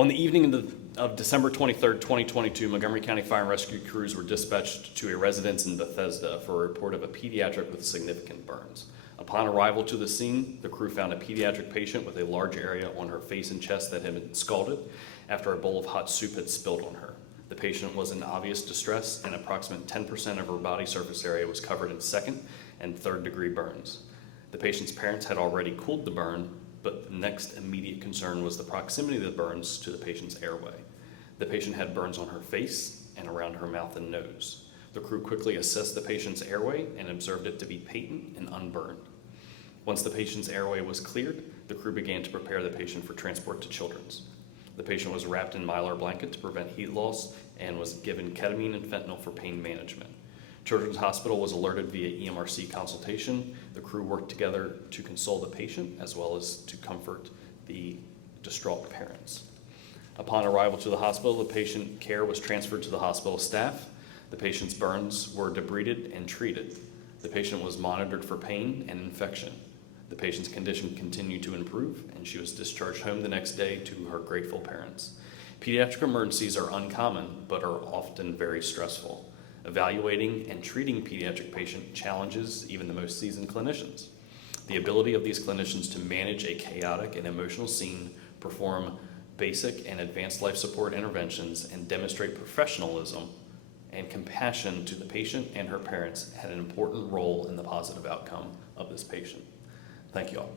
On the evening of December 23rd, 2022, Montgomery County Fire and Rescue crews were dispatched to a residence in Bethesda for a report of a pediatric with significant burns. Upon arrival to the scene, the crew found a pediatric patient with a large area on her face and chest that had been scalded after a bowl of hot soup had spilled on her. The patient was in obvious distress, and approximately 10% of her body surface area was covered in second and third degree burns. The patient's parents had already cooled the burn, but the next immediate concern was the proximity of the burns to the patient's airway. The patient had burns on her face and around her mouth and nose. The crew quickly assessed the patient's airway and observed it to be patent and unburned. Once the patient's airway was cleared, the crew began to prepare the patient for transport to Children's. The patient was wrapped in Mylar blanket to prevent heat loss and was given ketamine and fentanyl for pain management. Children's Hospital was alerted via EMRC consultation. The crew worked together to console the patient as well as to comfort the distraught parents. Upon arrival to the hospital, the patient care was transferred to the hospital staff. The patient's burns were debrided and treated. The patient was monitored for pain and infection. The patient's condition continued to improve, and she was discharged home the next day to her grateful parents. Pediatric emergencies are uncommon, but are often very stressful. Evaluating and treating pediatric patient challenges even the most seasoned clinicians. The ability of these clinicians to manage a chaotic and emotional scene, perform basic and advanced life support interventions, and demonstrate professionalism and compassion to the patient and her parents had an important role in the positive outcome of this patient. Thank you all.